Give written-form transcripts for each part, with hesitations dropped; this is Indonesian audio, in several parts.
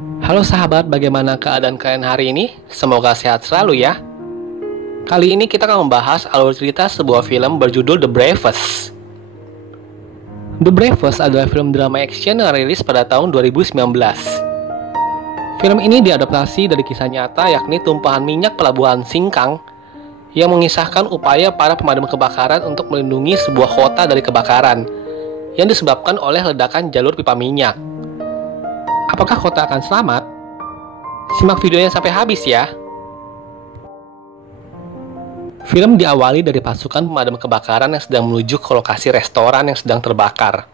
Halo sahabat, bagaimana keadaan kalian hari ini? Semoga sehat selalu ya. Kali ini kita akan membahas alur cerita sebuah film berjudul The Bravest. The Bravest adalah film drama action yang rilis pada tahun 2019. Film ini diadaptasi dari kisah nyata, yakni tumpahan minyak pelabuhan Singkang yang mengisahkan upaya para pemadam kebakaran untuk melindungi sebuah kota dari kebakaran yang disebabkan oleh ledakan jalur pipa minyak. Apakah kota akan selamat? Simak videonya sampai habis ya. Film diawali dari pasukan pemadam kebakaran yang sedang menuju ke lokasi restoran yang sedang terbakar.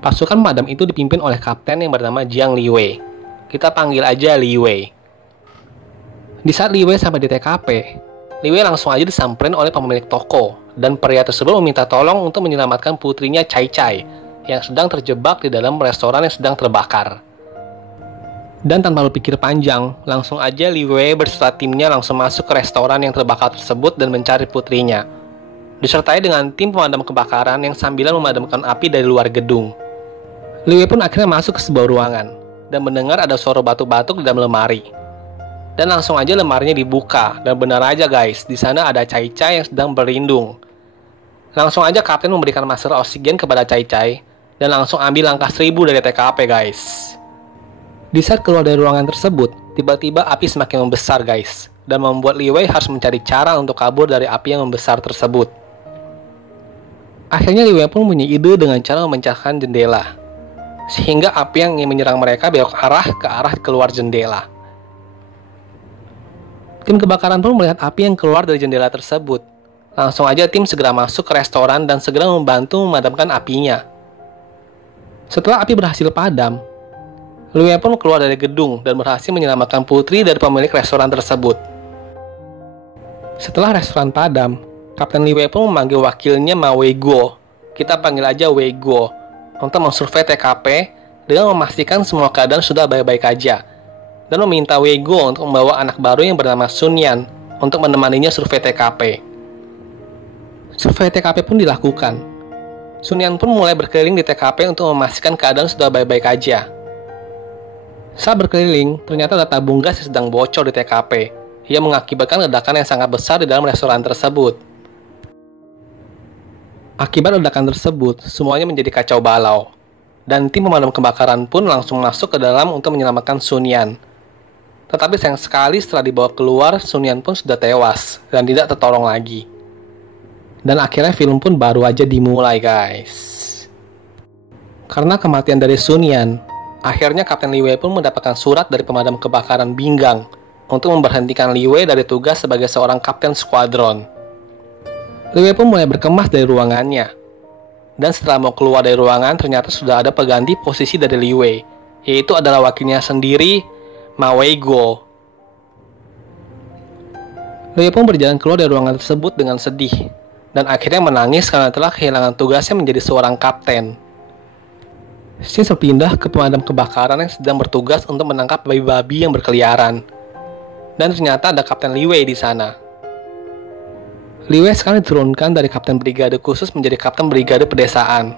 Pasukan pemadam itu dipimpin oleh kapten yang bernama Jiang Liwei. Kita panggil aja Liwei. Di saat Liwei sampai di TKP, Liwei langsung aja disamperin oleh pemilik toko, dan pria tersebut meminta tolong untuk menyelamatkan putrinya Cai Cai yang sedang terjebak di dalam restoran yang sedang terbakar. Dan tanpa berpikir panjang, langsung aja Liwei beserta timnya langsung masuk ke restoran yang terbakar tersebut dan mencari putrinya, disertai dengan tim pemadam kebakaran yang sambilan memadamkan api dari luar gedung. Liwei pun akhirnya masuk ke sebuah ruangan dan mendengar ada suara batuk-batuk di dalam lemari. Dan langsung aja lemarinya dibuka, dan benar aja guys, di sana ada Cai Cai yang sedang berlindung. Langsung aja kapten memberikan masker oksigen kepada Cai Cai dan langsung ambil langkah 1000 dari TKP guys. Di saat keluar dari ruangan tersebut, tiba-tiba api semakin membesar guys, dan membuat Liwei harus mencari cara untuk kabur dari api yang membesar tersebut. Akhirnya Liwei pun punya ide dengan cara memecahkan jendela, sehingga api yang ingin menyerang mereka belok arah ke arah keluar jendela. Tim kebakaran pun melihat api yang keluar dari jendela tersebut. Langsung aja tim segera masuk ke restoran dan segera membantu memadamkan apinya. Setelah api berhasil padam, Liwei pun keluar dari gedung dan berhasil menyelamatkan putri dari pemilik restoran tersebut. Setelah restoran padam, Kapten Liwei pun memanggil wakilnya Ma Weiguo, kita panggil aja Weiguo, untuk mensurvei TKP dengan memastikan semua keadaan sudah baik-baik aja, dan meminta Weiguo untuk membawa anak baru yang bernama Sun Yan untuk menemaninya survei TKP. Survei TKP pun dilakukan. Sun Yan pun mulai berkeliling di TKP untuk memastikan keadaan sudah baik-baik aja. Saat berkeliling, ternyata ada tabung gas yang sedang bocor di TKP, yang mengakibatkan ledakan yang sangat besar di dalam restoran tersebut. Akibat ledakan tersebut, semuanya menjadi kacau balau, dan tim pemadam kebakaran pun langsung masuk ke dalam untuk menyelamatkan Sun Yan. Tetapi sayang sekali setelah dibawa keluar, Sun Yan pun sudah tewas dan tidak tertolong lagi. Dan akhirnya film pun baru aja dimulai guys. Karena kematian dari Sun Yan, akhirnya Kapten Liwei pun mendapatkan surat dari pemadam kebakaran Binggang untuk memberhentikan Liwei dari tugas sebagai seorang kapten skuadron. Liwei pun mulai berkemas dari ruangannya. Dan setelah mau keluar dari ruangan, ternyata sudah ada pengganti posisi dari Liwei, yaitu adalah wakilnya sendiri, Ma Weiguo. Liwei pun berjalan keluar dari ruangan tersebut dengan sedih, dan akhirnya menangis karena telah kehilangan tugasnya menjadi seorang kapten. Scene berpindah ke pemadam kebakaran yang sedang bertugas untuk menangkap babi-babi yang berkeliaran. Dan ternyata ada Kapten Liwei di sana. Liwei sekarang diturunkan dari kapten brigade khusus menjadi kapten brigade pedesaan.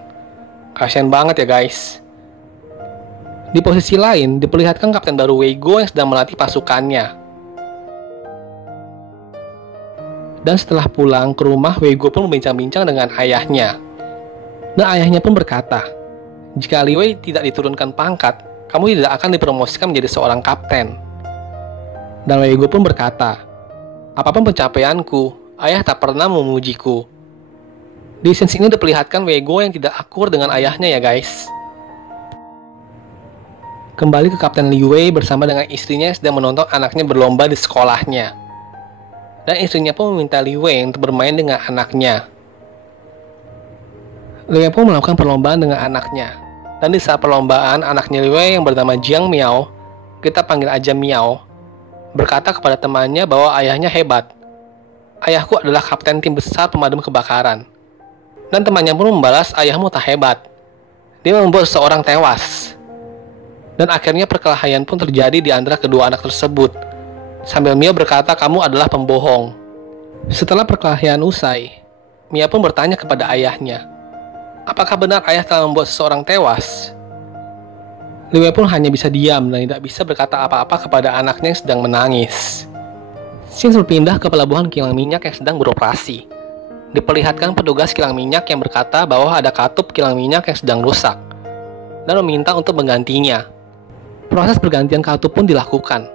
Kasian banget ya guys. Di posisi lain, diperlihatkan kapten baru Weiguo yang sedang melatih pasukannya. Dan setelah pulang ke rumah, Weiguo pun berbincang-bincang dengan ayahnya. Dan ayahnya pun berkata, jika Liwei tidak diturunkan pangkat, kamu tidak akan dipromosikan menjadi seorang kapten. Dan Weiguo pun berkata, apapun pencapaianku, ayah tak pernah memujiku. Di scene ini diperlihatkan Weiguo yang tidak akur dengan ayahnya ya guys. Kembali ke Kapten Liwei bersama dengan istrinya yang sedang menonton anaknya berlomba di sekolahnya. Dan istrinya pun meminta Liwei untuk bermain dengan anaknya. Liwei pun melakukan perlombaan dengan anaknya. Dan di saat perlombaan, anaknya Liwei yang bernama Jiang Miao, kita panggil aja Miao, berkata kepada temannya bahwa ayahnya hebat. Ayahku adalah kapten tim besar pemadam kebakaran. Dan temannya pun membalas, ayahmu tak hebat. Dia membuat seseorang tewas. Dan akhirnya perkelahian pun terjadi di antara kedua anak tersebut. Sambil Mia berkata kamu adalah pembohong. Setelah perkelahian usai, Mia pun bertanya kepada ayahnya, apakah benar ayah telah membuat seseorang tewas? Liwei pun hanya bisa diam dan tidak bisa berkata apa-apa kepada anaknya yang sedang menangis. Scene berpindah ke pelabuhan kilang minyak yang sedang beroperasi. Diperlihatkan petugas kilang minyak yang berkata bahwa ada katup kilang minyak yang sedang rusak dan meminta untuk menggantinya. Proses pergantian katup pun dilakukan.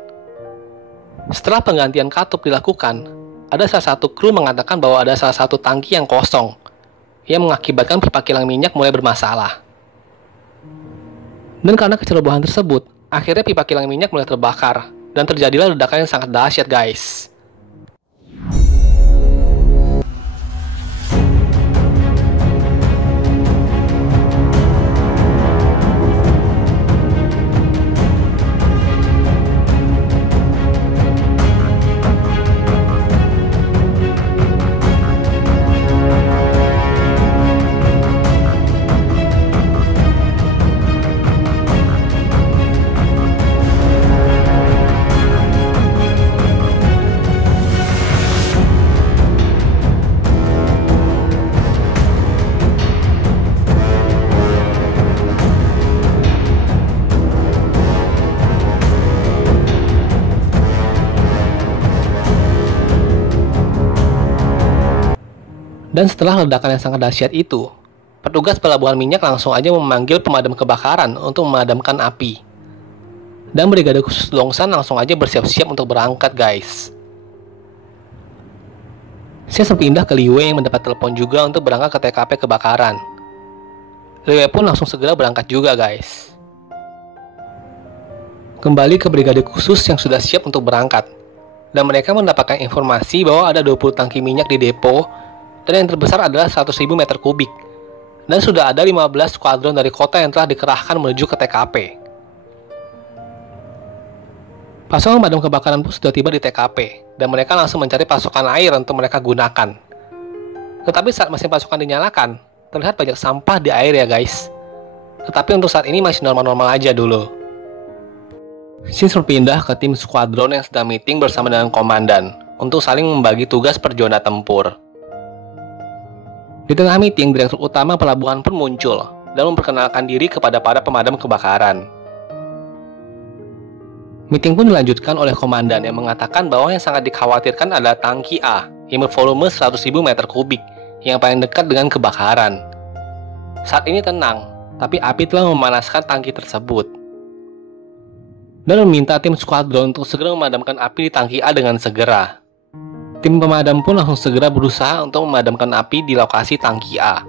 Setelah penggantian katup dilakukan, ada salah satu kru mengatakan bahwa ada salah satu tangki yang kosong, yang mengakibatkan pipa kilang minyak mulai bermasalah. Dan karena kecerobohan tersebut, akhirnya pipa kilang minyak mulai terbakar, dan terjadilah ledakan yang sangat dahsyat, guys. Dan setelah ledakan yang sangat dahsyat itu, petugas pelabuhan minyak langsung aja memanggil pemadam kebakaran untuk memadamkan api. Dan brigade khusus Dongsan langsung aja bersiap-siap untuk berangkat, guys. Saya berpindah ke Liwei yang mendapat telepon juga untuk berangkat ke TKP kebakaran. Liwei pun langsung segera berangkat juga, guys. Kembali ke brigade khusus yang sudah siap untuk berangkat. Dan mereka mendapatkan informasi bahwa ada 20 tangki minyak di depo, dan yang terbesar adalah 100.000 meter kubik. Dan sudah ada 15 skuadron dari kota yang telah dikerahkan menuju ke TKP. Pasukan pemadam kebakaran pun sudah tiba di TKP, dan mereka langsung mencari pasokan air untuk mereka gunakan. Tetapi saat mesin pasokan dinyalakan, terlihat banyak sampah di air ya, guys. Tetapi untuk saat ini masih normal-normal aja dulu. Scene berpindah ke tim skuadron yang sedang meeting bersama dengan komandan untuk saling membagi tugas per zona tempur. Di tengah meeting, direktur utama pelabuhan pun muncul dan memperkenalkan diri kepada para pemadam kebakaran. Meeting pun dilanjutkan oleh komandan yang mengatakan bahwa yang sangat dikhawatirkan adalah tangki A yang bervolume 100.000 meter kubik yang paling dekat dengan kebakaran. Saat ini tenang, tapi api telah memanaskan tangki tersebut. Dan meminta tim skuadron untuk segera memadamkan api di tangki A dengan segera. Tim pemadam pun langsung segera berusaha untuk memadamkan api di lokasi tangki A.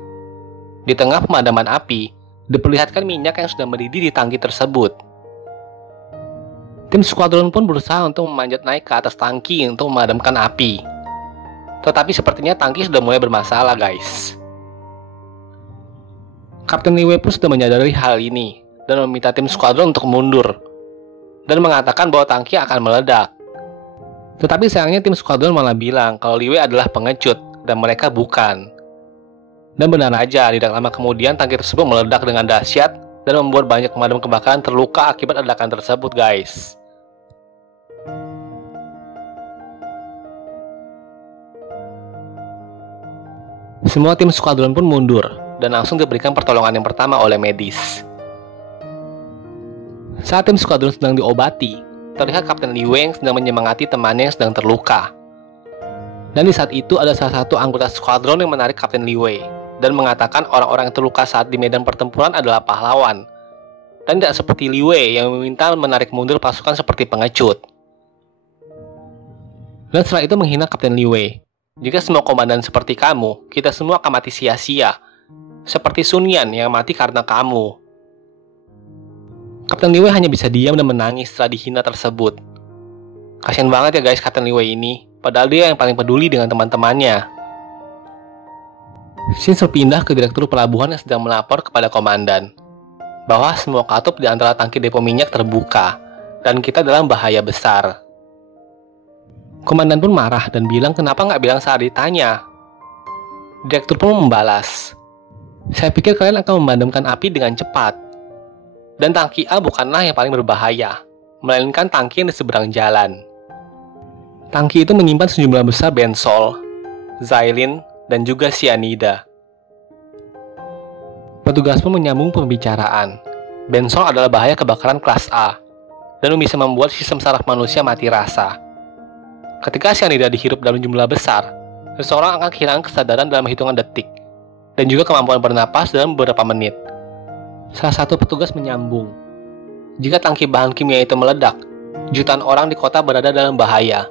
Di tengah pemadaman api, diperlihatkan minyak yang sudah mendidih di tangki tersebut. Tim skuadron pun berusaha untuk memanjat naik ke atas tangki untuk memadamkan api. Tetapi sepertinya tangki sudah mulai bermasalah, guys. Kapten Liwei pun sudah menyadari hal ini dan meminta tim skuadron untuk mundur dan mengatakan bahwa tangki akan meledak. Tetapi sayangnya tim skuadron malah bilang kalau Liwei adalah pengecut dan mereka bukan. Dan benar aja, tidak lama kemudian tangki tersebut meledak dengan dahsyat dan membuat banyak pemadam kebakaran terluka akibat ledakan tersebut, guys. Semua tim skuadron pun mundur dan langsung diberikan pertolongan yang pertama oleh medis. Saat tim skuadron sedang diobati, terlihat Kapten Liwei yang sedang menyemangati temannya yang sedang terluka. Dan di saat itu ada salah satu anggota skuadron yang menarik Kapten Liwei dan mengatakan orang-orang yang terluka saat di medan pertempuran adalah pahlawan. Dan tidak seperti Liwei yang meminta menarik mundur pasukan seperti pengecut. Dan setelah itu menghina Kapten Liwei. Jika semua komandan seperti kamu, kita semua akan mati sia-sia. Seperti Sun Yan yang mati karena kamu. Kapten Liwei hanya bisa diam dan menangis setelah dihina tersebut. Kasian banget ya guys Kapten Liwei ini, padahal dia yang paling peduli dengan teman-temannya. Scene berpindah ke direktur pelabuhan yang sedang melapor kepada komandan bahwa semua katup di antara tangki depo minyak terbuka dan kita dalam bahaya besar. Komandan pun marah dan bilang kenapa nggak bilang saat ditanya. Direktur pun membalas, saya pikir kalian akan memadamkan api dengan cepat. Dan tangki A bukanlah yang paling berbahaya, melainkan tangki yang di seberang jalan. Tangki itu menyimpan sejumlah besar bensol, xylin, dan juga cyanida. Petugas pun menyambung pembicaraan Bensol adalah bahaya kebakaran kelas A, dan bisa membuat sistem saraf manusia mati rasa. Ketika cyanida dihirup dalam jumlah besar, seseorang akan kehilangan kesadaran dalam hitungan detik, dan juga kemampuan bernapas dalam beberapa menit. Salah satu petugas menyambung, jika tangki bahan kimia itu meledak, jutaan orang di kota berada dalam bahaya.